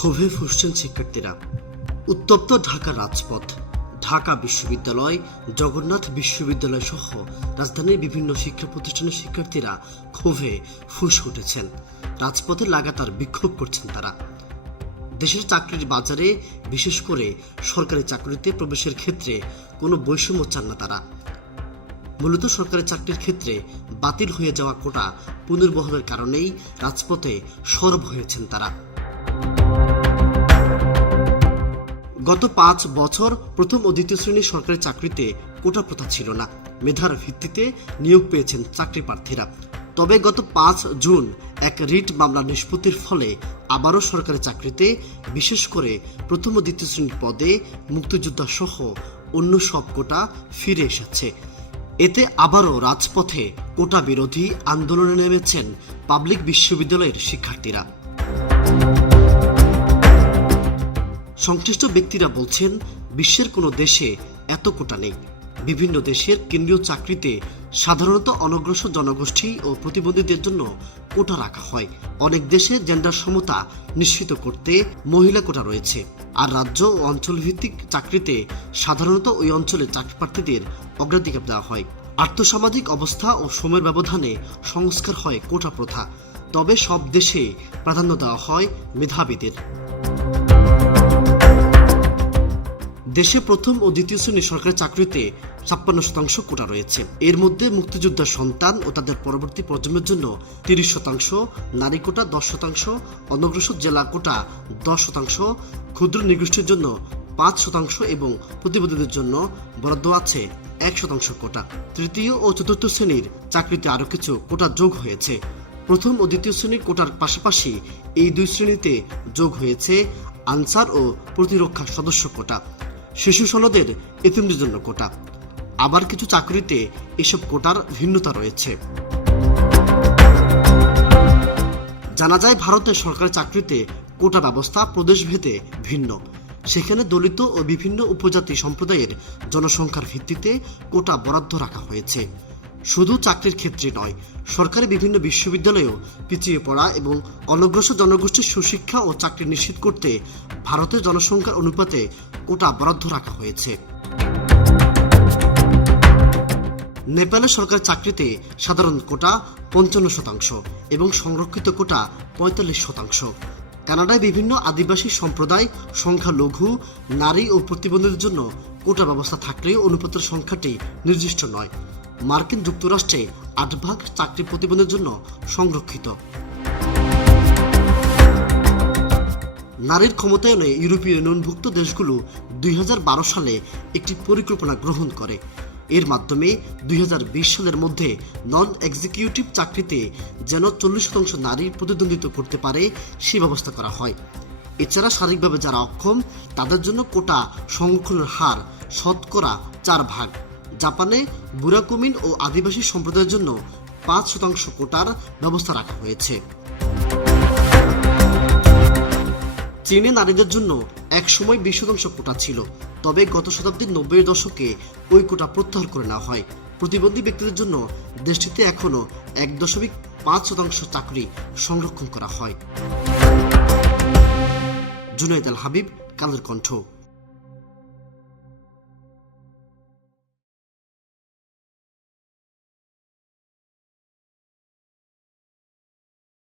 ক্ষোভে ফুসছেন শিক্ষার্থীরা। উত্তপ্ত ঢাকা রাজপথ, ঢাকা বিশ্ববিদ্যালয়, জগন্নাথ বিশ্ববিদ্যালয় সহ রাজধানীর বিভিন্ন শিক্ষা প্রতিষ্ঠানের শিক্ষার্থীরা ক্ষোভে ফুস উঠেছেন রাজপথে লাগাতার বিক্ষোভ করছেন তারা। দেশের চাকরির বাজারে, বিশেষ করে সরকারি চাকরিতে প্রবেশের ক্ষেত্রে কোনো বৈষম্য চান না তারা। মূলত সরকারি চাকরির ক্ষেত্রে বাতিল হয়ে যাওয়া কোটা পুনর্বহনের কারণেই রাজপথে সরব হয়েছেন তারা। গত পাঁচ বছর প্রথম ও দ্বিতীয় শ্রেণির সরকারি চাকরিতে কোটা প্রথা ছিল না। মেধার ভিত্তিতে নিয়োগ পেয়েছেন চাকরি প্রার্থীরা। তবে গত পাঁচ জুন এক রিট মামলা নিষ্পত্তির ফলে আবারও সরকারি চাকরিতে, বিশেষ করে প্রথম ও দ্বিতীয় শ্রেণির পদে মুক্তিযোদ্ধা সহ অন্য সব কোটা ফিরে এসেছে। এতে আবারও রাজপথে কোটা বিরোধী আন্দোলনে নেমেছেন পাবলিক বিশ্ববিদ্যালয়ের শিক্ষার্থীরা। সংশ্লিষ্ট ব্যক্তিরা বলছেন, বিশ্বের কোনো দেশে এত কোটা নেই। বিভিন্ন দেশের কেন্দ্রীয় চাকরিতে সাধারণত অনগ্রসর জনগোষ্ঠী ও প্রতিবন্ধীদের জন্য কোটা রাখা হয়। অনেক দেশে জেন্ডার সমতা নিশ্চিত করতে মহিলা কোটা রয়েছে। আর রাজ্য ও অঞ্চল ভিত্তিক চাকরিতে সাধারণত ওই অঞ্চলের চাকরি প্রার্থীদের অগ্রাধিকার দেওয়া হয়। আর্থসামাজিক অবস্থা ও সময়ের ব্যবধানে সংস্কার হয় কোটা প্রথা। তবে সব দেশে প্রাধান্য দেওয়া হয় মেধাবীদের। দেশে প্রথম ও দ্বিতীয় শ্রেণির সরকারি চাকরিতে ছাপ্পান্ন শতাংশ কোটা রয়েছে। এর মধ্যে মুক্তিযোদ্ধার সন্তান ও তাদের পরবর্তী প্রজন্মের জন্য তিরিশ শতাংশ, নারী কোটা দশ শতাংশ, অনগ্রসর জেলা কোটা দশ শতাংশ, ক্ষুদ্র নিগোষ্ঠীর জন্য পাঁচ শতাংশ এবং প্রতিবন্ধীদের জন্য বরাদ্দ আছে এক শতাংশ কোটা। তৃতীয় ও চতুর্থ শ্রেণির চাকরিতে আরও কিছু কোটা যোগ হয়েছে। প্রথম ও দ্বিতীয় শ্রেণির কোটার পাশাপাশি এই দুই শ্রেণীতে যোগ হয়েছে আনসার ও প্রতিরক্ষা সদস্য কোটা। শিশু সনদের এতিমদের জন্য কোটা। আবার কিছু চাকরিতে এসব কোটার ভিন্নতা রয়েছে। জানা যায়, ভারতের সরকারি চাকরিতে কোটা ব্যবস্থা প্রদেশভেদে ভিন্ন। সেখানে দলিত ও বিভিন্ন উপজাতি সম্প্রদায়ের জনসংখ্যার ভিত্তিতে কোটা বরাদ্দ রাখা হয়েছে। শুধু চাকরির ক্ষেত্রে নয়, সরকারি বিভিন্ন বিশ্ববিদ্যালয়েও পিছিয়ে পড়া এবং অনগ্রসর জনগোষ্ঠীর সুশিক্ষা ও চাকরি নিশ্চিত করতে ভারতের জনসংখ্যার অনুপাতে কোটা বরাদ্দ রাখা হয়েছে। নেপালের সরকারি চাকরিতে সাধারণ কোটা পঞ্চান্ন শতাংশ এবং সংরক্ষিত কোটা পঁয়তাল্লিশ শতাংশ। কানাডায় বিভিন্ন আদিবাসী সম্প্রদায় সংখ্যালঘু নারী ও প্রতিবন্ধীদের জন্য কোটা ব্যবস্থা থাকলেও অনুপাতের সংখ্যাটি নির্দিষ্ট নয়। মার্কিন যুক্তরাষ্ট্রে আট ভাগ চাকরি প্রতিবন্ধীর জন্য সংরক্ষিত। নারীর ক্ষমতায়নে ইউরোপীয় ইউনিয়নভুক্ত দেশগুলো দুই হাজার বারো সালে একটি পরিকল্পনা গ্রহণ করে। এর মাধ্যমে দুই হাজার বিশ সালের মধ্যে নন এক্সিকিউটিভ চাকরিতে যেন চল্লিশ শতাংশ নারী প্রতিদ্বন্দ্বিত্ব করতে পারে, সে ব্যবস্থা করা হয়। এছাড়া শারীরিকভাবে যারা অক্ষম, তাদের জন্য কোটা সংরক্ষণের হার শতকরা চার ভাগ। জাপানে বুরাকুমিন ও আদিবাসী সম্প্রদায়ের জন্য পাঁচ শতাংশ কোটার ব্যবস্থা রাখা হয়েছে। চীনে নারীদের জন্য এক সময় বিশ শতাংশ কোটা ছিল, তবে গত শতাব্দীর নব্বই দশকে ওই কোটা প্রত্যাহার করে নেওয়া হয়। প্রতিবন্ধী ব্যক্তিদের জন্য দেশটিতে এখনও এক দশমিক পাঁচ শতাংশ চাকরি সংরক্ষণ করা হয়। জুনাইদ আল হাবিব, কালের কণ্ঠ।